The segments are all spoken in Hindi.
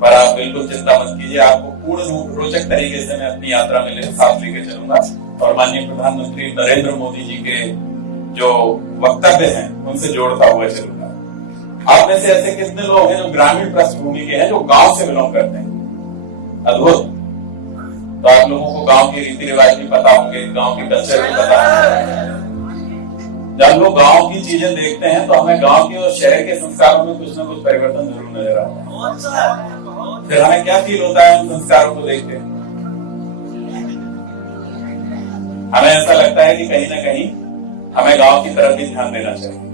पर आप बिल्कुल चिंता मत कीजिए, आपको पूर्ण रोचक तरीके से मैं अपनी यात्रा में साथ लेके चलूंगा और माननीय प्रधानमंत्री नरेंद्र मोदी जी के जो वक्तव्य हैं उनसे जोड़ता हुआ चलूंगा। आप में से ऐसे कितने लोग हैं जो ग्रामीण पृष्ठभूमि के हैं, जो गांव से बिलोंग करते हैं? अद्भुत। तो आप लोगों को गांव के रीति रिवाज भी पता होंगे, गांव के कल्चर भी पता होंगे। जब लोग गांव की चीजें देखते हैं तो हमें गांव के और शहर के संस्कारों में कुछ ना कुछ परिवर्तन जरूर नजर आता है। फिर हमें क्या फील होता है उन संस्कारों को देख के? हमें ऐसा लगता है कि कहीं ना कहीं हमें गांव की तरफ भी ध्यान देना चाहिए।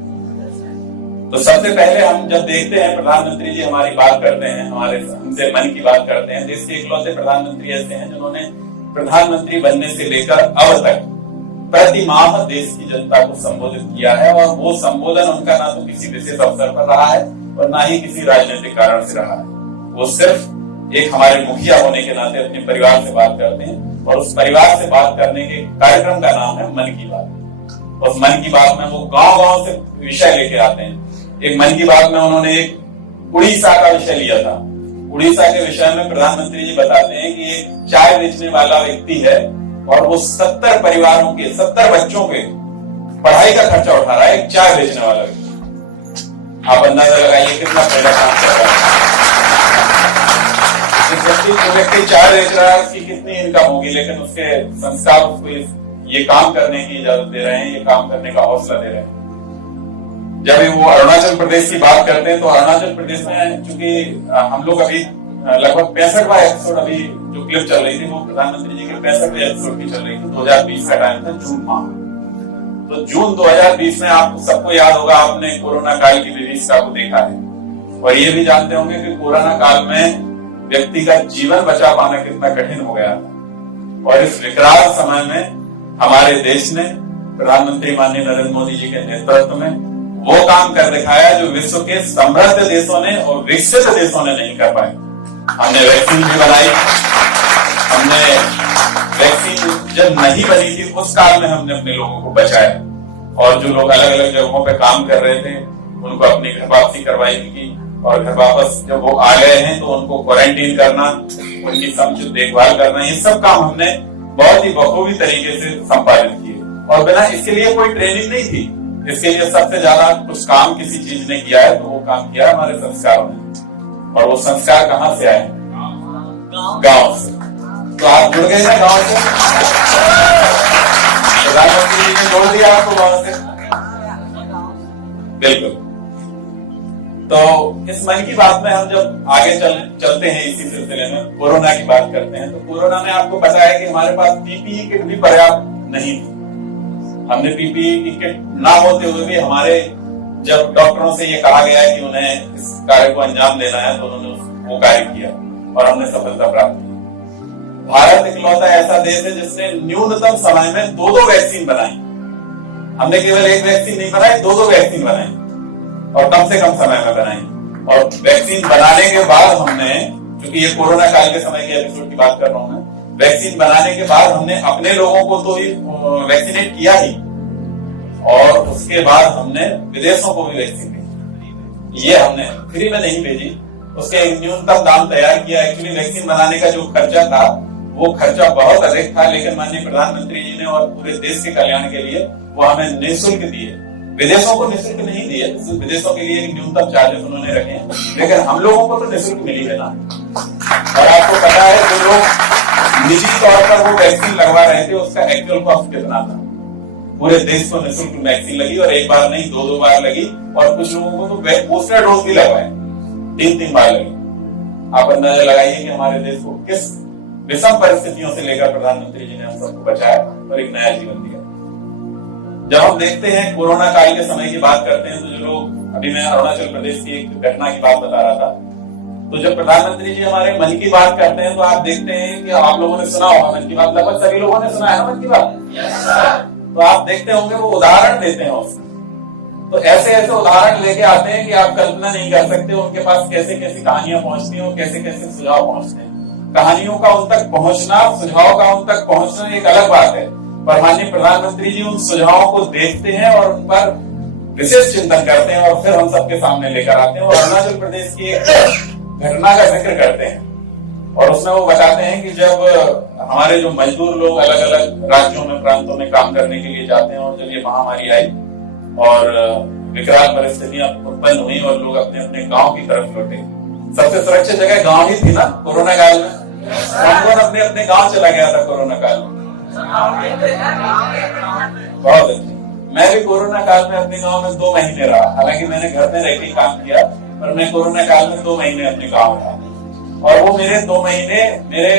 तो सबसे पहले हम जब देखते हैं प्रधानमंत्री जी हमारी बात करते हैं, हमसे मन की बात करते हैं, देश के इकलौते प्रधानमंत्री ऐसे हैं जिन्होंने प्रधानमंत्री बनने से लेकर अब तक प्रति माह देश की जनता को संबोधित किया है, और वो संबोधन उनका ना तो किसी विशेष अवसर पर रहा है और ना ही किसी राजनीतिक कारण से रहा है। वो सिर्फ एक हमारे मुखिया होने के नाते अपने परिवार से बात करते हैं, और उस परिवार से बात करने के कार्यक्रम का नाम है मन की बात। उस मन की बात में वो गांव-गांव से विषय लेके आते हैं। एक मन की बात में उन्होंने एक उड़ीसा का विषय लिया था। उड़ीसा के विषय में प्रधानमंत्री जी बताते हैं कि एक चाय बेचने वाला व्यक्ति है और वो 70 परिवारों के 70 बच्चों के पढ़ाई का खर्चा उठा रहा है, एक चाय बेचने वाला व्यक्ति। आप अंदाजा लगाइए कितना बड़ा काम कर रहा है। जो व्यक्ति चाय बेच रहा है उसकी कितनी इनकम होगी, लेकिन उसके संस्कार उसको ये काम करने की इजाजत दे रहे हैं, ये काम करने का हौसला दे रहे हैं। जब वो अरुणाचल प्रदेश की बात करते हैं तो अरुणाचल प्रदेश में चूंकि हम लोग अभी लगभग 65वां एपिसोड, अभी जो क्लिप चल रही थी वो प्रधानमंत्री जी के 65वें एपिसोड की चल रही थी। 2020 का टाइम था, जून माह। तो जून 2020 में आप सबको याद होगा, आपने कोरोना काल की विभीषिका को देखा है और ये भी जानते होंगे कि कोरोना काल में व्यक्ति का जीवन बचा पाना कितना कठिन हो गया था। और इस विकराल समय में हमारे देश ने प्रधानमंत्री माननीय नरेंद्र मोदी जी के नेतृत्व में वो काम कर दिखाया जो विश्व के समृद्ध देशों ने और विकसित देशों ने नहीं कर पाए। हमने वैक्सीन भी बनाई, हमने वैक्सीन जब नहीं बनी थी उस काल में हमने अपने लोगों को बचाया, और जो लोग अलग अलग जगहों पे काम कर रहे थे उनको अपनी घर वापसी करवाई की, और घर वापस जब वो आ गए हैं तो उनको क्वारंटीन करना, उनकी समुचित देखभाल करना, ये सब काम हमने बहुत ही बखूबी तरीके से संपादित किए। और बिना इसके लिए कोई ट्रेनिंग नहीं थी, इसके लिए सबसे ज्यादा कुछ काम किसी चीज ने किया है तो वो काम किया हमारे संस्कारों ने। और वो संस्कार कहाँ से आए? गांव से। तो आप जुड़ गए ना गांव से? प्रधानमंत्री जी ने जोड़ दिया आपको गांव से। बिल्कुल। तो इस मन की बात में हम जब आगे चलते हैं इसी सिलसिले में कोरोना की बात करते हैं, तो कोरोना में आपको पता है कि हमारे पास पीपीई किट भी पर्याप्त नहीं थी। हमने पीपीई की किट ना होते हुए भी हमारे जब डॉक्टरों से ये कहा गया है कि उन्हें इस कार्य को अंजाम देना है तो उन्होंने वो कार्य किया और हमने सफलता प्राप्त की। भारत इकलौता ऐसा देश है जिसने न्यूनतम समय में 2-2 वैक्सीन बनाई। हमने केवल एक वैक्सीन नहीं बनाई, 2-2 वैक्सीन बनाई, और कम से कम समय में बनाई। और वैक्सीन बनाने के बाद हमने, क्योंकि ये कोरोना काल के समय के एपिसोड की बात कर रहा हूं मैं, वैक्सीन बनाने के बाद हमने अपने लोगों को तो वैक्सीनेट किया ही, और उसके बाद हमने विदेशों को भी वैक्सीन भेजी। ये हमने फ्री में नहीं भेजी, उसके न्यूनतम दाम तैयार किया। एक्चुअली वैक्सीन बनाने का जो खर्चा था वो खर्चा बहुत अधिक था, लेकिन माननीय प्रधानमंत्री जी ने और पूरे देश के कल्याण के लिए वो हमें निःशुल्क दिए। विदेशों को निःशुल्क नहीं दिए, विदेशों के लिए एक न्यूनतम चार्जेस उन्होंने रखे, लेकिन हम लोगों को तो निःशुल्क मिली है ना। और आपको पता है जो लोग निजी तौर पर वो वैक्सीन लगवा रहे थे उसका एक्चुअल कॉस्ट कितना था? पूरे देश को निःशुल्क वैक्सीन लगी, और एक बार नहीं 2-2 बार लगी, और कुछ लोगों को तो बूस्टर डोज भी लगवाए 3-3 बार लगी। आप अंदाजा लगाइए कि हमारे देश को किस विषम परिस्थितियों से लेकर प्रधानमंत्री जी ने हम सबको बचाया और एक नया जीवन दिया। जब हम देखते हैं कोरोना काल के समय की बात करते हैं तो जो लोग, अभी मैं अरुणाचल प्रदेश की एक घटना की बात बता रहा था, तो जब प्रधानमंत्री जी हमारे मन की बात करते हैं तो आप देखते हैं कि आप लोगों ने सुना होगा मन की बात, लगभग सभी लोगों ने सुना है मन की बात। तो आप देखते होंगे वो उदाहरण देते हैं उसमें, तो ऐसे ऐसे उदाहरण लेके आते हैं कि आप कल्पना नहीं कर सकते उनके पास कैसे कैसी कहानियां पहुंचती हैं और कैसे कैसे सुझाव पहुंचते हैं। कहानियों का उन तक पहुंचना, सुझाव का उन तक पहुंचना एक अलग बात है, पर माननीय प्रधानमंत्री जी उन सुझावों को देखते हैं और उन पर विशेष चिंतन करते हैं और फिर हम सबके सामने लेकर आते हैं। और अरुणाचल प्रदेश की एक घटना का जिक्र करते हैं और उसमें वो बताते हैं कि जब हमारे जो मजदूर लोग अलग अलग राज्यों में प्रांतों में काम करने के लिए जाते हैं और जब ये महामारी आई और विकराल परिस्थितियां उत्पन्न हुई और लोग अपने अपने गांव की तरफ लौटे, सबसे सुरक्षित जगह गांव ही थी ना कोरोना काल में। कौन अपने अपने गांव चला गया था कोरोना काल में? बहुत अच्छे। मैं भी कोरोना काल में अपने गांव में 2 महीने रहा, हालांकि मैंने घर में रह के काम किया, पर मैं कोरोना काल में 2 महीने अपने गांव रहा। और वो मेरे 2 महीने मेरे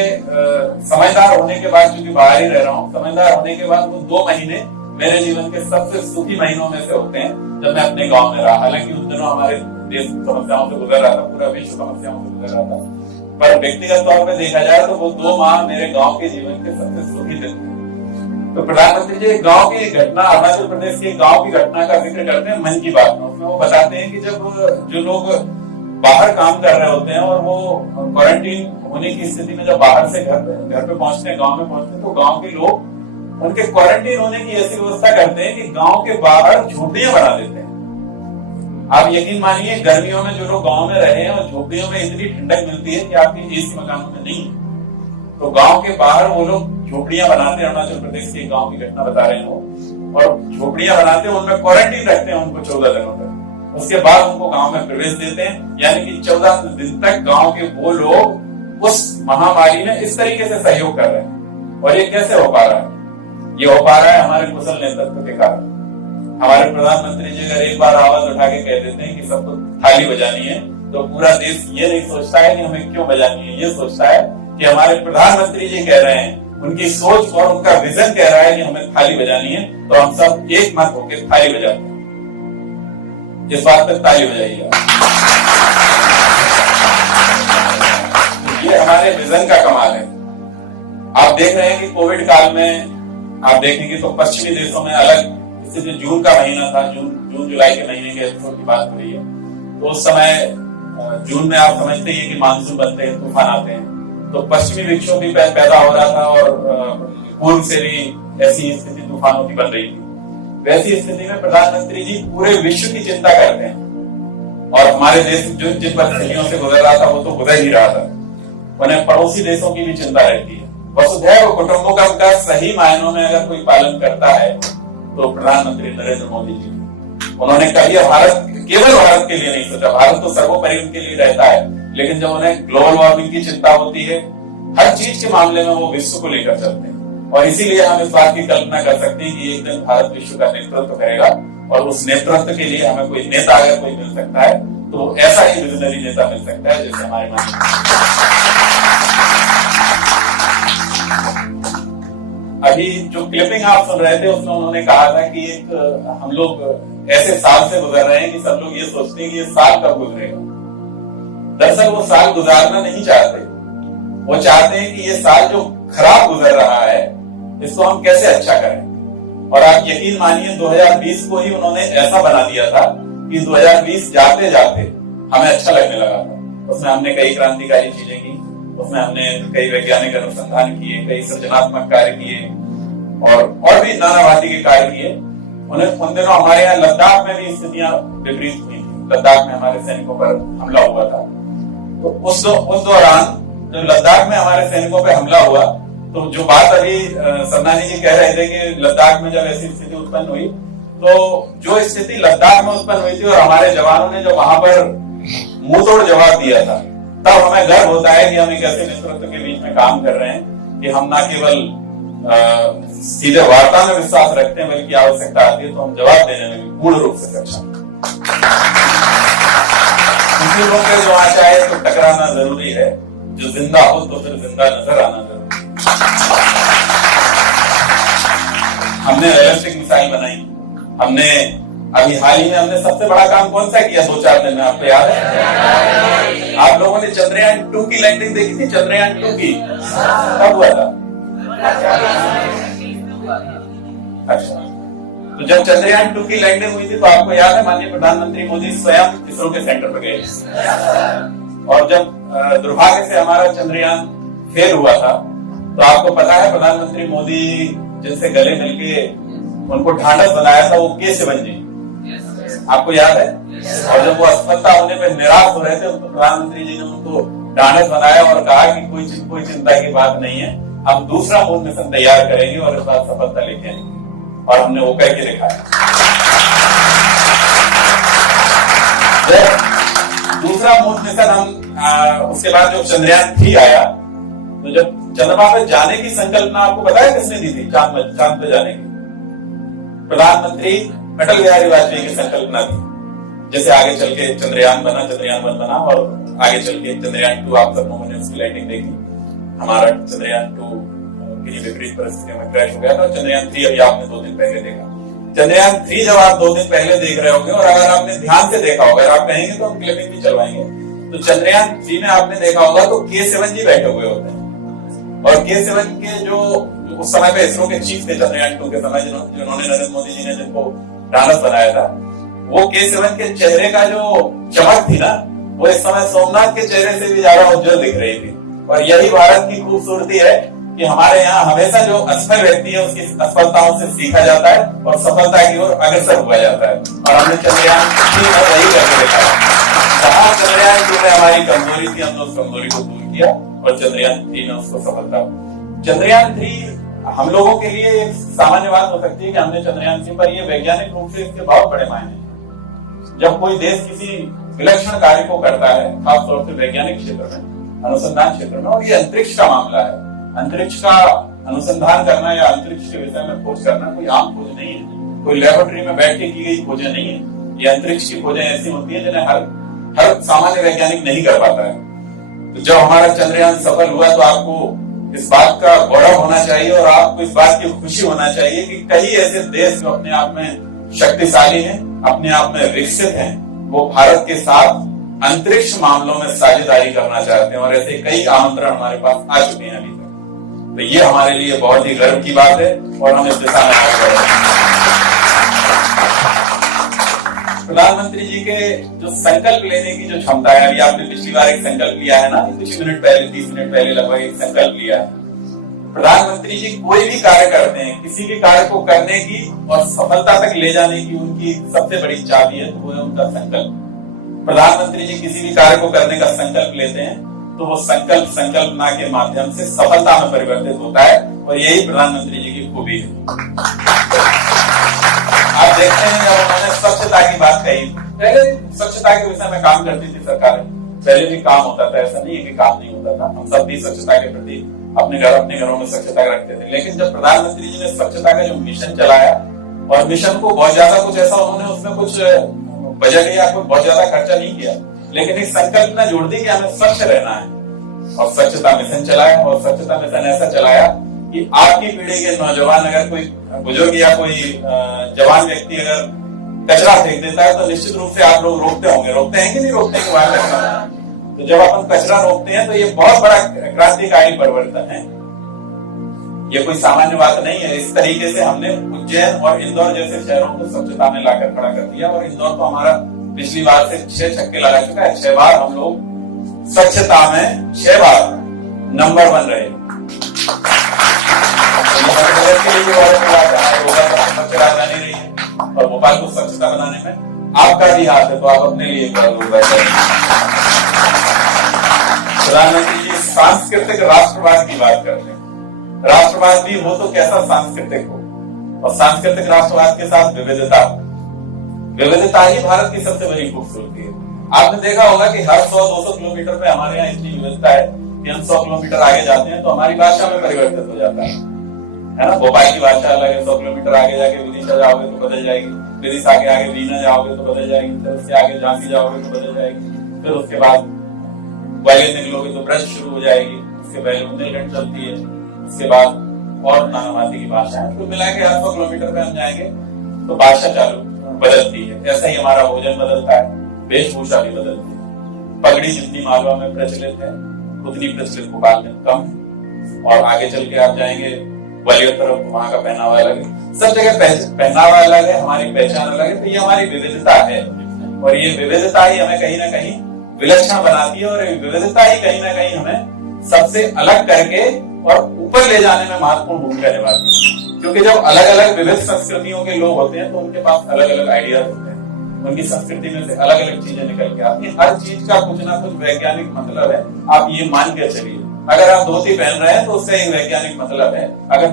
समझदार होने के बाद, क्योंकि बाहर ही रह रहा हूँ, समझदार होने के बाद वो 2 महीने मेरे जीवन के सबसे सुखी महीनों में से होते हैं जब मैं अपने गांव में रहा। हालांकि उन दिनों हमारे देश समस्याओं से गुजर रहा था, पूरा विश्व समस्याओं से गुजर रहा था, पर व्यक्तिगत तौर पर देखा जाए तो वो 2 माह मेरे गांव के जीवन के सबसे सुखी दिन थे। तो प्रधानमंत्री जी गांव की घटना, अरुणाचल प्रदेश के गांव की घटना का जिक्र करते हैं मन की बात में। उसमें वो बताते हैं कि जब जो लोग बाहर काम कर रहे होते हैं और वो क्वारंटीन होने की स्थिति में जब बाहर से घर पे पहुंचते हैं, गांव में पहुंचते हैं, तो गांव के लोग उनके क्वारंटीन होने की ऐसी व्यवस्था करते हैं कि गांव के बाहर झोपड़ियां बना देते हैं। आप यकीन मानिए, गर्मियों में जो लोग गांव में रहे हैं और झोपड़ियों में इतनी ठंडक मिलती है कि आपके एसी मकानों में नहीं, तो गांव के बाहर वो लोग झोपड़ियां बनाते हैं। अरुणाचल प्रदेश के गांव की घटना बता रहे हैं और झोपड़ियां बनाते हैं, उनमें क्वारंटीन रखते हैं उनको 14 दिनों तक। उसके बाद उनको गांव में प्रवेश देते हैं, यानी कि 14 दिन तक गांव के वो लोग उस महामारी में इस तरीके से सहयोग कर रहे हैं। और ये कैसे हो पा रहा है? ये हो पा रहा है हमारे कुशल नेतृत्व के कारण। हमारे प्रधानमंत्री जी अगर एक बार आवाज उठा के कह देते हैं कि सबको थाली बजानी है, तो पूरा देश ये नहीं सोचता है कि हमें क्यों बजानी है, ये सोचता है कि हमारे प्रधानमंत्री जी कह रहे हैं, उनकी सोच और उनका विजन कह रहा है कि हमें थाली बजानी है, तो हम सब एक मत होकर थाली बजाते हैं। इस बात पर ताली बजाइएगा। ये हमारे विजन का कमाल है। आप देख रहे हैं कि कोविड काल में आप देखेंगे तो पश्चिमी देशों में अलग स्थिति, जून का महीना था, जून जुलाई के महीने के एपिसोड की बात हो रही है, तो उस समय जून में आप समझते ही कि मानसून बनते हैं, तूफान आते हैं, तो पश्चिमी विक्षोभ भी पैदा हो रहा था और पूर्व से भी ऐसी स्थिति तूफानों की बन रही थी। वैसी स्थिति में प्रधानमंत्री जी पूरे विश्व की चिंता करते हैं और हमारे देश जो जिन परिस्थितियों से गुजर रहा था वो तो गुजर ही रहा था, उन्हें पड़ोसी देशों की भी चिंता रहती है। वसुधैव कुटुंबकम का सही मायनों में अगर कोई पालन करता है तो प्रधानमंत्री नरेंद्र मोदी जी, उन्होंने कभी भारत, केवल भारत के लिए नहीं सोचा, भारत तो सर्वोपरि उनके लिए रहता है, लेकिन जब उन्हें ग्लोबल वार्मिंग की चिंता होती है, हर चीज के मामले में वो विश्व को लेकर चलते हैं। और इसीलिए हम इस बात की कल्पना कर सकते हैं कि एक दिन भारत विश्व का नेतृत्व करेगा और उस नेतृत्व के लिए हमें कोई नेता अगर कोई मिल सकता है तो ऐसा ही विजनरी नेता मिल सकता है जैसे हमारे अभी जो क्लिपिंग आप सुन रहे थे उसमें उन्होंने कहा था कि एक हम लोग ऐसे साल से गुजर रहे हैं कि सब लोग ये सोचते हैं कि ये साल कब गुजरेगा। दरअसल वो साल गुजारना नहीं चाहते, वो चाहते हैं कि ये साल जो खराब गुजर रहा है इसको हम कैसे अच्छा करें। और आप यकीन मानिए 2020 को ही उन्होंने ऐसा बना दिया था कि 2020 जाते जाते हमें अच्छा लगने लगा था। उसमें हमने कई क्रांतिकारी चीजें की, उसमें हमने कई वैज्ञानिक अनुसंधान किए, कई सृजनात्मक कार्य किए और भी नानाभांति के कार्य किए। उन दिनों हमारे यहाँ लद्दाख में भी स्थितियां विपरीत हुई थी। लद्दाख में हमारे सैनिकों पर हमला हुआ था, तो उस दौरान जब लद्दाख में हमारे सैनिकों पर हमला हुआ तो जो बात अभी सरनानी जी कह रहे थे कि लद्दाख में जब ऐसी स्थिति उत्पन्न हुई, तो जो स्थिति लद्दाख में उत्पन्न हुई थी और हमारे जवानों ने जो वहां पर मुंह तोड़ जवाब दिया था, तब हमें गर्व होता है कि हम एक ऐसे नेतृत्व के बीच में काम कर रहे हैं कि हम न केवल सीधे वार्ता में विश्वास रखते हैं, बल्कि आवश्यकता आती है तो हम जवाब देने में पूर्ण रूप से सक्षम। किसी लोग के जो आ चाहे तो टकराना जरूरी है, जो जिंदा हो तो फिर जिंदा नजर आना जरूरी है। हमने रियलिस्टिक मिसाइल बनाई, हमने अभी हाल ही में हमने सबसे बड़ा काम कौन सा किया 2-4 दिन में, आपको याद है? आप लोगों ने चंद्रयान 2 की लैंडिंग देखी थी? चंद्रयान 2 की कब हुआ था? अच्छा, तो जब चंद्रयान 2 की लैंडिंग हुई थी तो आपको याद है माननीय प्रधानमंत्री मोदी स्वयं इसरो के सेंटर पर गए, और जब दुर्भाग्य से हमारा चंद्रयान फेल हुआ था तो आपको पता है प्रधानमंत्री मोदी जिनसे गले मिलके उनको ढांढस बनाया था वो के शिवन जी। आपको याद है? और जब वो असफलता होने पर निराश हो रहे थे तो प्रधानमंत्री जी ने उनको ढांढस बनाया और कहा कि कोई चिंता की बात नहीं है, हम दूसरा मून मिशन तैयार करेंगे और इस बार सफलता लेके आएंगे। और हमने वो करके दिखाया। दूसरा मून मिशन हम उसके बाद जो चंद्रयान 3 आया, तो जब चंद्रमा पर जाने की संकल्पना आपको पता है किसने दी थी? चांद पे जाने की प्रधानमंत्री अटल बिहारी वाजपेयी की संकल्पना थी। जैसे आगे चल के चंद्रयान 1 बना और आगे चल के चंद्रयान 2 आप सब लोगों ने उसकी लाइटिंग देखी। हमारा चंद्रयान 2 किसी विपरीत परिस्थितियों में क्रैश हो गया था। चंद्रयान 3 अभी आपने 2 दिन पहले देखा। चंद्रयान 3 जब आप 2 दिन पहले देख रहे होंगे और अगर आपने ध्यान से देखा होगा, अगर आप कहेंगे तो हम क्लिपिंग भी चलवाएंगे, तो चंद्रयान 3 में आपने देखा होगा तो K7 जी बैठे हुए होते हैं। और K7 के जो उस समय पे इसरो के चीफ थे चंद्रयान 2 के समय, जिन्होंने नरेंद्र मोदी जी ने जिनको ढांढस बनाया था, वो K7 के चेहरे का जो चमक थी ना, वो इस समय सोमनाथ के चेहरे से भी ज्यादा उज्जवल दिख रही थी। और यही भारत की खूबसूरती है कि हमारे यहाँ हमेशा जो असफल व्यक्ति है उसकी असफलताओं से सीखा जाता है और सफलता की ओर अग्रसर हुआ जाता है। और हमने चंद्रयान 3 में वही करके देखा। जहां चंद्रयान 2 में हमारी कमजोरी थी, हमने उस कमजोरी को दूर किया और चंद्रयान 3 में उसको सफलता। चंद्रयान 3 हम लोगों के लिए एक सामान्य बात हो सकती है कि हमने चंद्रयान 3 पर, ये वैज्ञानिक रूप से इसके बहुत बड़े मायने हैं। जब कोई देश किसी विलक्षण कार्य को करता है, खासतौर से वैज्ञानिक क्षेत्र में, अनुसंधान क्षेत्र में, और ये अंतरिक्ष का मामला है। अंतरिक्ष का अनुसंधान करना या अंतरिक्ष के विषय में खोज करना कोई आम खोज नहीं है, कोई लेबोरेटरी में बैठ के की गई खोजें नहीं है। ये अंतरिक्ष की खोजें ऐसी होती है जिन्हें हर सामान्य वैज्ञानिक नहीं कर पाता है। तो जब हमारा चंद्रयान सफल हुआ तो आपको इस बात का गौरव होना चाहिए और आपको इस बात की खुशी होना चाहिए कि कई ऐसे देश जो अपने आप में शक्तिशाली हैं, अपने आप में विकसित हैं, वो भारत के साथ अंतरिक्ष मामलों में साझेदारी करना चाहते हैं। और ऐसे कई आमंत्रण हमारे पास आ चुके हैं अभी तक। तो ये हमारे लिए बहुत ही गर्व की बात है और हम इस दिशा में आगे बढ़ रहे हैं। प्रधानमंत्री जी के जो संकल्प लेने की जो क्षमता है, अभी आपने पिछली बार एक संकल्प लिया है ना, कुछ मिनट पहले, 30 मिनट पहले लगभग एक संकल्प लिया है। प्रधानमंत्री जी कोई भी कार्य करते हैं, किसी भी कार्य को करने की और सफलता तक ले जाने की उनकी सबसे बड़ी चाबी है, तो वो है उनका संकल्प। प्रधानमंत्री जी किसी भी कार्य को करने का संकल्प लेते हैं तो वो संकल्पना के माध्यम से सफलता में परिवर्तित होता है। और यही प्रधानमंत्री जी की खूबी है। आप देखते हैं जब उन्होंने स्वच्छता की बात कही, पहले स्वच्छता के विषय में काम करती थी सरकार, पहले भी काम होता था, ऐसा नहीं है कि काम नहीं होता था। हम सब भी स्वच्छता के प्रति अपने घरों में स्वच्छता रखते थे। लेकिन जब प्रधानमंत्री जी ने स्वच्छता का जो मिशन चलाया, और मिशन को बहुत ज्यादा कुछ ऐसा उन्होंने उसमें कुछ बजट या कोई बहुत ज्यादा खर्चा नहीं किया, लेकिन एक संकल्प ने जोड़ दी कि हमें स्वच्छ रहना है और स्वच्छता मिशन चलाया। और स्वच्छता मिशन ऐसा चलाया कि आपकी पीढ़ी के नौजवान, अगर कोई बुजुर्ग या कोई जवान व्यक्ति अगर कचरा फेंक देता है तो निश्चित रूप से आप लोग रोकते हैं कि नहीं रोकते कि वहां कचरा। तो जब अपन कचरा रोकते हैं तो ये बहुत बड़ा क्रांतिकारी परिवर्तन है। ये कोई सामान्य बात नहीं है। इस तरीके से हमने उज्जैन और इंदौर जैसे शहरों को स्वच्छता में लाकर खड़ा कर दिया। और इंदौर तो हमारा पिछली बार से 6 छक्के लगा चुका है। 6 बार हम लोग स्वच्छता में 6 बार नंबर 1 रहे। स्वच्छ राजधानी रही है और भोपाल को स्वच्छता बनाने में आपका भी हाथ है, तो आप अपने लिए प्रधानमंत्री जी सांस्कृतिक राष्ट्रवाद की बात करते हैं। राष्ट्रवाद भी हो तो कैसा सांस्कृतिक हो, और सांस्कृतिक राष्ट्रवाद के साथ विविधता ही भारत की सबसे बड़ी खूबसूरती है। आपने देखा होगा कि हर 100-200 किलोमीटर पे हमारे यहाँ इतनी विविधता है कि हम 100 किलोमीटर आगे जाते हैं तो हमारी भाषा में परिवर्तित हो जाता है ना। भोपाल की भाषा अलग है, 100 किलोमीटर आगे जाके विदिशा जाओगे तो बदल जाएगी, विदिशा के आगे बीना जाओगे तो बदल जाएगी, फिर उसके आगे झांसी जाओगे तो बदल जाएगी, फिर उसके बाद ग्वालियर निकलोगे तो ब्रज शुरू हो जाएगी, उसके पहले बुंदेलखंड चलती है, उसके बाद और नानाभाती की भाषा है। तो मिला के 100 किलोमीटर पे हम जाएंगे तो भाषा चालू बदलती है। ऐसा ही हमारा भोजन बदलता है, वेशभूषा भी बदलती है। पगड़ी जितनी मालवा में प्रचलित है उतनी प्रचलित भोपाल में कम है। और आगे चल के आप जाएंगे ग्वालियर तरफ, वहां का पहनावा अलग है, सब जगह पहनावा अलग है, हमारी पहचान अलग है। तो ये हमारी विविधता है और ये विविधता ही हमें कहीं ना कहीं विलक्षण बनाती है। और ये विविधता ही कहीं ना कहीं हमें सबसे अलग करके और ऊपर ले जाने में महत्वपूर्ण भूमिका निभाती है। क्योंकि जब अलग अलग विविध संस्कृतियों के लोग होते हैं तो उनके पास अलग अलग आइडियाज होते हैं, उनकी संस्कृति में से अलग अलग चीजें निकल के आती है। हर चीज का कुछ ना कुछ वैज्ञानिक मतलब है, आप ये मान के चलिए। अगर आप धोती पहन रहे हैं तो उसका एक वैज्ञानिक मतलब है। अगर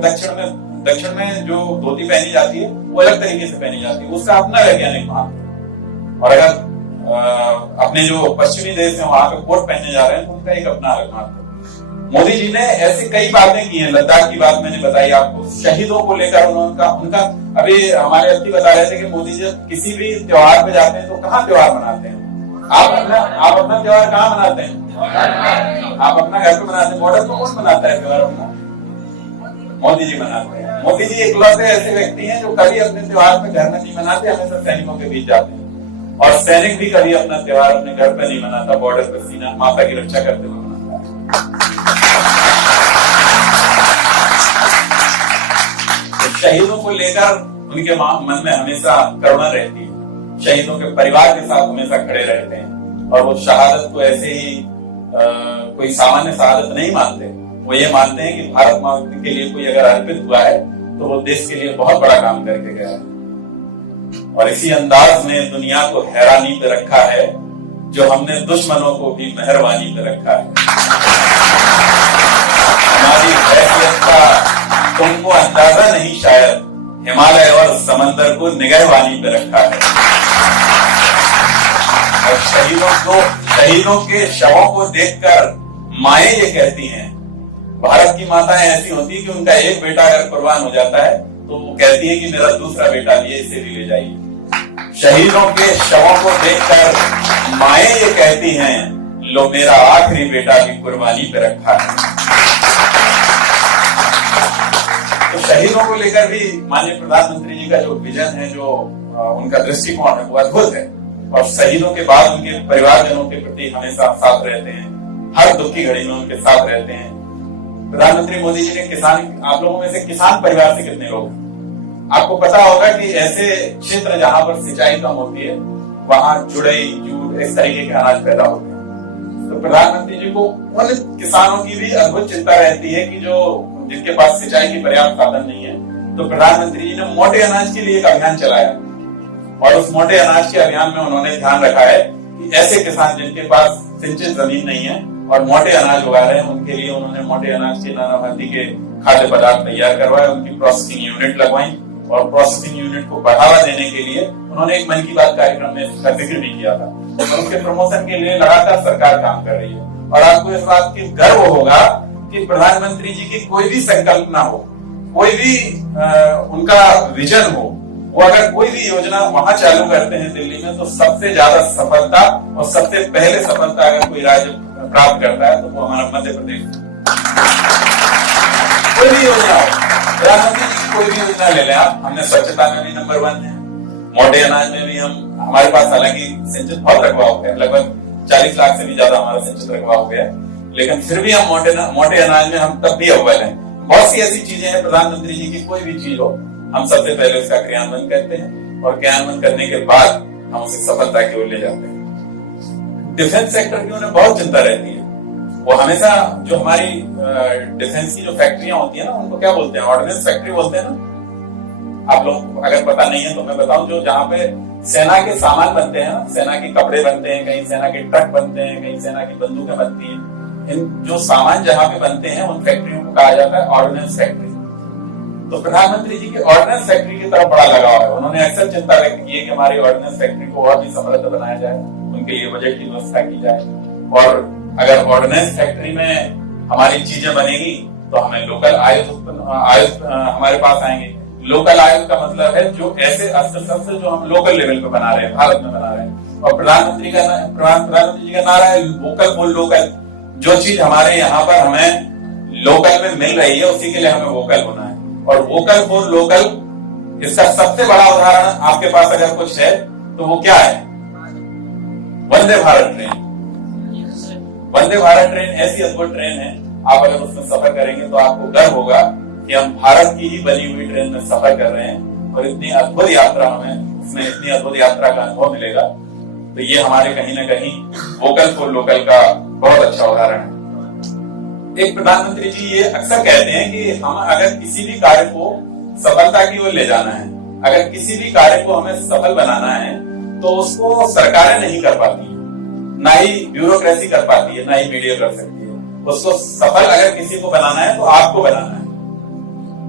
दक्षिण में जो धोती पहनी जाती है वो अलग तरीके से पहनी जाती है, उसका अपना वैज्ञानिक महत्व है। और अगर अपने जो पश्चिमी देश है वहां पे कोट पहनने जा रहे हैं तो उनका एक अपना अलग महत्व है। मोदी जी ने ऐसी कई बातें की हैं। लद्दाख की बात मैंने बताई आपको, शहीदों को लेकर उनका अभी हमारे अति बता रहे थे कि मोदी जी किसी भी त्योहार पे जाते हैं तो कहाँ त्योहार मनाते हैं? आप अपना त्योहार कहाँ मनाते हैं? आप अपना घर पे मनाते हैं। बॉर्डर पे कौन मनाता है त्योहार अपना? मोदी जी मनाते हैं। मोदी जी इकलौते ऐसे व्यक्ति हैं जो कभी अपने त्योहार में घर में नहीं मनाते, हमेशा सैनिकों के बीच जाते हैं। और सैनिक भी कभी अपना त्योहार अपने घर पे नहीं मनाता, बॉर्डर पर सीना माता की रक्षा करते हुए मनाता है। तो शहीदों को लेकर उनके मन में हमेशा करुणा रहती है। शहीदों के परिवार के साथ हमेशा खड़े रहते हैं और वो शहादत को ऐसे ही कोई सामान्य शहादत नहीं मानते। वो ये मानते हैं कि भारत माता के लिए कोई अगर अर्पित हुआ है तो वो देश के लिए बहुत बड़ा काम करके गया है। और इसी अंदाज में दुनिया को हैरानी पे रखा है जो हमने दुश्मनों को भी मेहरबानी पे रखा है। हमारी हैसियत का तुमको अंदाजा नहीं शायद, हिमालय और समंदर को निगहबानी पे रखा है। और शहीदों के शवों को देखकर माएं ये कहती हैं, भारत की माताएं ऐसी होती है कि उनका एक बेटा अगर कुर्बान हो जाता है तो वो कहती है कि मेरा दूसरा बेटा भी है, इसे भी ले जाइए। शहीदों के शवों को देखकर माएं ये कहती हैं, लो मेरा आखिरी बेटा भी कुर्बानी पे रखा है। तो शहीदों को लेकर भी माननीय प्रधानमंत्री जी का जो विजन है, जो उनका दृष्टिकोण है, वो अद्भुत है। और शहीदों के बाद उनके परिवारजनों के प्रति हमेशा साथ रहते हैं, हर दुख की घड़ी में उनके साथ रहते हैं। प्रधानमंत्री मोदी जी ने आप लोगों में से किसान परिवार से कितने लोग? आपको पता होगा कि ऐसे क्षेत्र जहां पर सिंचाई कम होती है वहां जुड़ई, जूट, इस तरीके के अनाज पैदा होते हैं। तो प्रधानमंत्री जी को उन किसानों की भी अद्भुत चिंता रहती है कि जिनके पास सिंचाई की पर्याप्त साधन नहीं है। तो प्रधानमंत्री जी ने मोटे अनाज के लिए एक अभियान चलाया और उस मोटे अनाज के अभियान में उन्होंने ध्यान रखा है कि ऐसे किसान जिनके पास सिंचित जमीन नहीं है और मोटे अनाज उगा रहे हैं, उनके लिए उन्होंने मोटे अनाज के नाना भांति के खाद्य पदार्थ तैयार करवाए, उनकी प्रोसेसिंग यूनिट लगवाई। और प्रोसेसिंग यूनिट को बढ़ावा देने के लिए उन्होंने एक मन की बात कार्यक्रम में इसका जिक्र भी किया था। और उसके प्रमोशन के लिए लगातार सरकार काम कर रही है। और आपको इस बात की गर्व होगा कि प्रधानमंत्री जी की कोई भी संकल्पना हो, कोई भी उनका विजन हो, वो अगर कोई भी योजना वहां चालू करते हैं दिल्ली में तो सबसे ज्यादा सफलता और सबसे पहले सफलता अगर कोई राज्य प्राप्त करता है तो वो हमारा मध्य प्रदेश। कोई भी योजना हो, प्रधानमंत्री जी की कोई भी योजना ले लें आप, हमने स्वच्छता में भी नंबर 1 है, मोटे अनाज में भी हमारे पास हालांकि सिंचित बहुत रकबा हो गया, लगभग 40 लाख से भी ज्यादा हमारा सिंचित रकबा हो गया, लेकिन फिर भी हम मोटे अनाज में हम तब भी अव्वल हैं। बहुत सी ऐसी चीजें हैं, प्रधानमंत्री जी की कोई भी चीज हो हम सबसे पहले उसका क्रियान्वयन करते हैं और क्रियान्वयन करने के बाद हम उसे सफलता की ओर ले जाते हैं। डिफेंस सेक्टर की उन्हें बहुत चिंता रहती है। वो हमेशा जो हमारी डिफेंस की जो फैक्ट्रियां होती है ना, उनको क्या बोलते हैं? ऑर्डिनेंस फैक्ट्री बोलते हैं ना। आप लोग अगर पता नहीं है तो मैं बताऊं, जो जहाँ पे सेना के सामान बनते हैं, सेना के कपड़े बनते हैं, कहीं सेना के ट्रक बनते हैं, कहीं सेना की बंदूकें बनती हैं, इन जो सामान जहाँ पे बनते हैं उन फैक्ट्रियों को कहा जाता है ऑर्डिनेंस फैक्ट्री। तो प्रधानमंत्री जी की ऑर्डिनेंस फैक्ट्री की तरफ बड़ा लगाव है। उन्होंने अक्सर चिंता व्यक्त की है कि हमारी ऑर्डिनेंस फैक्ट्री को और भी समृद्ध बनाया जाए, उनके लिए बजट की व्यवस्था की जाए। और अगर ऑर्डिनेंस फैक्ट्री में हमारी चीजें बनेगी तो हमें लोकल आयुध हमारे पास आएंगे। लोकल आयुध का मतलब है जो ऐसे अस्त्र शस्त्र जो हम लोकल लेवल पे बना रहे हैं, भारत में बना रहे हैं। और प्रधानमंत्री जी का नारा है वोकल फॉर लोकल। जो चीज हमारे यहाँ पर हमें लोकल में मिल रही है उसी के लिए हमें वोकल होना है। और वोकल फॉर लोकल, इसका सबसे बड़ा उदाहरण आपके पास अगर कुछ है तो वो क्या है? वंदे भारत ट्रेन। वंदे भारत ट्रेन ऐसी अद्भुत ट्रेन है, आप अगर उसमें सफर करेंगे तो आपको गर्व होगा कि हम भारत की ही बनी हुई ट्रेन में सफर कर रहे हैं और इतनी अद्भुत यात्रा इसमें इतनी अद्भुत यात्रा का अनुभव मिलेगा। तो ये हमारे कहीं ना कहीं वोकल फॉर लोकल का बहुत अच्छा उदाहरण है। एक प्रधानमंत्री जी ये अक्सर कहते हैं कि हम अगर किसी भी कार्य को सफलता की ओर ले जाना है, अगर किसी भी कार्य को हमें सफल बनाना है तो उसको सरकारें नहीं कर पाती है, ना ही ब्यूरोक्रेसी कर पाती है, ना ही मीडिया कर सकती है। उसको सफल अगर किसी को बनाना है तो आपको बनाना है।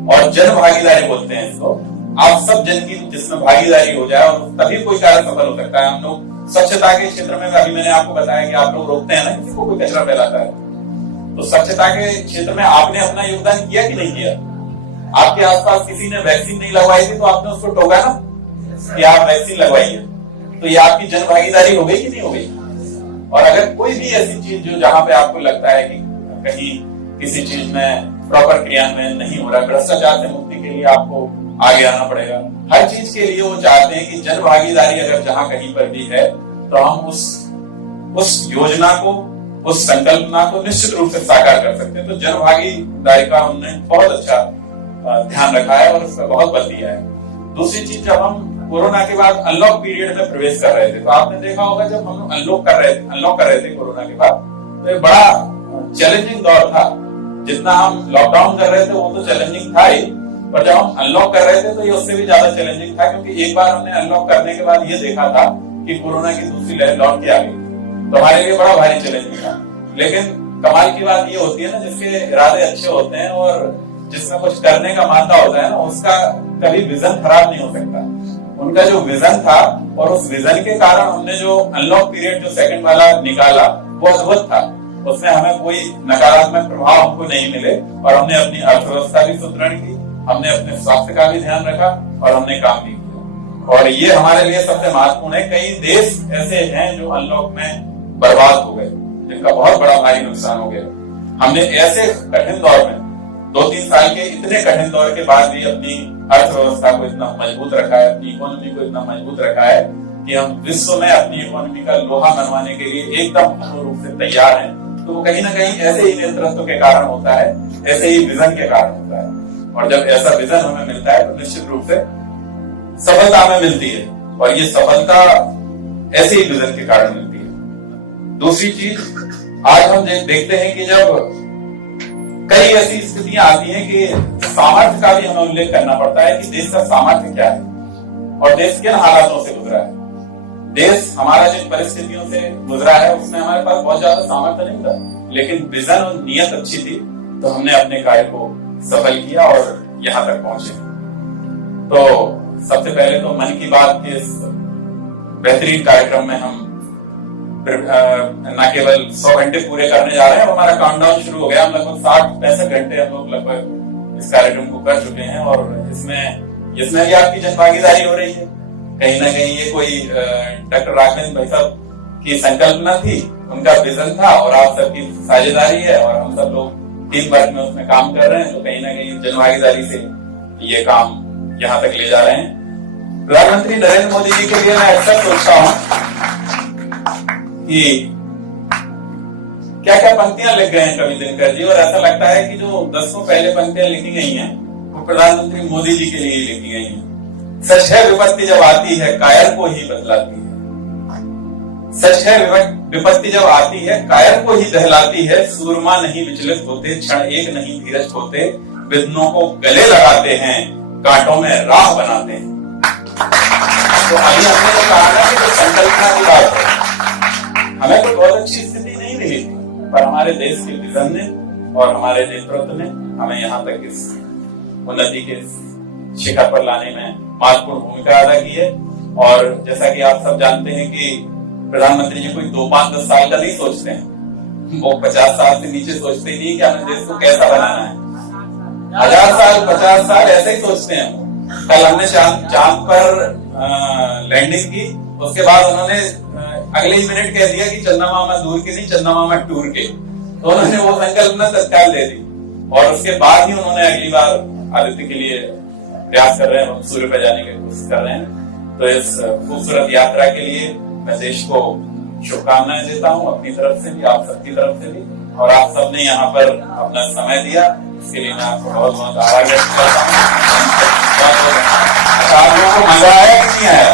और जन भागीदारी बोलते हैं इसको। आप सब जन की जिसमें भागीदारी हो जाए और तभी कोई कार्य सफल हो सकता है। हम लोग स्वच्छता के क्षेत्र में अभी मैंने आपको बताया कि आप लोग रोकते हैं ना किसी को कोई कचरा फैलाता है, तो स्वच्छता के क्षेत्र में आपने अपना योगदान किया कि नहीं किया? आपके आसपास किसी ने वैक्सीन नहीं लगवाई थी तो आपने उसको टोका ना कि आप वैक्सीन लगवाइए, तो ये आपकी जन भागीदारी हो गई कि नहीं हो गई? और अगर कोई भी ऐसी चीज जो जहां पे आपको लगता है कि कहीं किसी चीज में प्रॉपर क्रियान्वयन नहीं हो रहा, भ्रष्टाचार से मुक्ति के लिए आपको आगे आना पड़ेगा। हर चीज के लिए वो चाहते हैं कि जन भागीदारी अगर जहां कहीं पर भी है तो हम उस योजना को, उस संकल्पना को निश्चित रूप से साकार कर सकते हैं। तो जन भागीदारी का हमने बहुत अच्छा ध्यान रखा है और उसका बहुत बल दिया है। दूसरी चीज, जब हम कोरोना के बाद अनलॉक पीरियड में प्रवेश कर रहे थे तो आपने देखा होगा जब हम अनलॉक कर रहे थे कोरोना के बाद, तो ये बड़ा चैलेंजिंग दौर था। जितना हम लॉकडाउन कर रहे थे वो तो चैलेंजिंग था ही, पर जब हम अनलॉक कर रहे थे तो ये उससे भी ज्यादा चैलेंजिंग था, क्योंकि एक बार हमने अनलॉक करने के बाद ये देखा था कि कोरोना की दूसरी लहर लौट के आ गई, तो हमारे लिए बड़ा भारी चैलेंजिंग था। लेकिन कमाल की बात ये होती है ना, जिसके इरादे अच्छे होते हैं और जिसमें कुछ करने का मानता होता है ना, उसका कभी विजन खराब नहीं हो सकता। उनका जो विजन था और उस विजन के कारण हमने जो अनलॉक पीरियड जो सेकंड वाला निकाला वो अद्भुत था। उसमें हमें कोई नकारात्मक प्रभाव हमको नहीं मिले और हमने अपनी अर्थव्यवस्था भी सुदृढ़ की, हमने अपने स्वास्थ्य का भी ध्यान रखा और हमने काम भी किया। और ये हमारे लिए सबसे महत्वपूर्ण है। कई देश ऐसे हैं जो अनलॉक में बर्बाद हो गए, जिनका बहुत बड़ा भारी नुकसान हो गया। हमने ऐसे कठिन दौर में 2-3 साल के इतने कठिन दौर के बाद भी अपनी अर्थव्यवस्था को इतना मजबूत रखा है, अपनी इकोनॉमी को इतना मजबूत रखा है कि हम विश्व में अपनी इकोनॉमी का लोहा मनवाने के लिए एकदम पूर्ण रूप से तैयार हैं। तो वो कहीं ना कहीं ऐसे ही नेतृत्व के कारण होता है, ऐसे ही विजन के कारण होता है। और जब ऐसा विजन हमें मिलता है तो निश्चित रूप से सफलता हमें मिलती है, और ये सफलता ऐसे ही विजन के कारण मिलती है। दूसरी चीज, आज हम देखते हैं कि जब कई ऐसी स्थितियां आती हैं कि सामर्थ्य का भी हमें उल्लेख करना पड़ता है कि देश का सामर्थ्य क्या है और देश किन हालातों से गुजरा है। देश हमारा जिन परिस्थितियों से गुजरा है उसमें हमारे पास बहुत ज्यादा सामर्थ्य नहीं था, लेकिन विजन और नियत अच्छी थी तो हमने अपने कार्य को सफल किया और यहाँ तक पहुंचे। तो सबसे पहले तो मन की बात के इस बेहतरीन कार्यक्रम में हम न केवल 100 घंटे पूरे करने जा रहे हैं, हमारा काउंटडाउन शुरू हो गया। हम लगभग 60-65 घंटे हम लोग लगभग इस कार्यक्रम को कर चुके हैं और इसमें भी आपकी जन भागीदारी हो रही है। कहीं ना कहीं ये कोई डॉक्टर राघवेंद्र भाई साहब की संकल्पना थी, उनका विजन था और आप सबकी साझेदारी है और हम सब लोग टीम वर्क में उसमें काम कर रहे हैं। तो कहीं ना कहीं जन भागीदारी से ये काम यहाँ तक ले जा रहे हैं। प्रधानमंत्री नरेंद्र मोदी जी के लिए मैं अक्सर सोचता हूँ कि क्या क्या पंक्तियां लिख गए हैं कवि दिनकर जी, और ऐसा लगता है कि जो 10 पहले पंक्तियां लिखी गई हैं वो प्रधानमंत्री मोदी जी के लिए लिखी गई हैं। सच है विपत्ति जब आती है कायर को ही बतलाती है। सच है विपत्ति जब आती है कायर को ही दहलाती है। सूरमा नहीं विचलित होते, क्षण एक नहीं धीरज होते, विघ्नों को गले लगाते हैं, कांटों में राह बनाते हैं। तो अभी हमने जो कहा ना कि जो संकल्पना की बात है, हमें कोई बहुत अच्छी स्थिति नहीं मिली थी, पर हमारे देश के विजन ने और हमारे नेतृत्व ने हमें यहाँ तक इस उन्नति के शिखर पर लाने में महत्वपूर्ण भूमिका अदा की है। और जैसा कि आप सब जानते हैं कि प्रधानमंत्री जी कोई 2, 5, 10 साल का नहीं सोचते हैं, वो 50 साल से नीचे सोचते ही नहीं कि हमें देश को कैसा बनाना है। 1000 साल 50 साल ऐसे ही सोचते हैं। कल हमने चांद पर लैंडिंग की, उसके बाद उन्होंने अगले ही मिनट कह दिया कि चंदा मामा दूर के नहीं, चंदा मामा टूर के। तो उन्होंने वो संकल्पना तत्काल दे दी और उसके बाद ही उन्होंने अगली बार आदित्य के लिए प्रयास कर रहे हैं, सूर्य पर जाने की कोशिश कर रहे हैं। तो इस खूबसूरत यात्रा के लिए मैं देश को शुभकामनाएं देता हूँ, अपनी तरफ से भी, आप सबकी तरफ से भी। और आप सबने यहाँ पर अपना समय दिया, इसके लिए मैं आपको बहुत बहुत आभार व्यक्त करता हूँ। आप लोगों को मजा आया कि नहीं आया?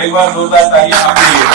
एक बार जोरदार तालियां आपके लिए।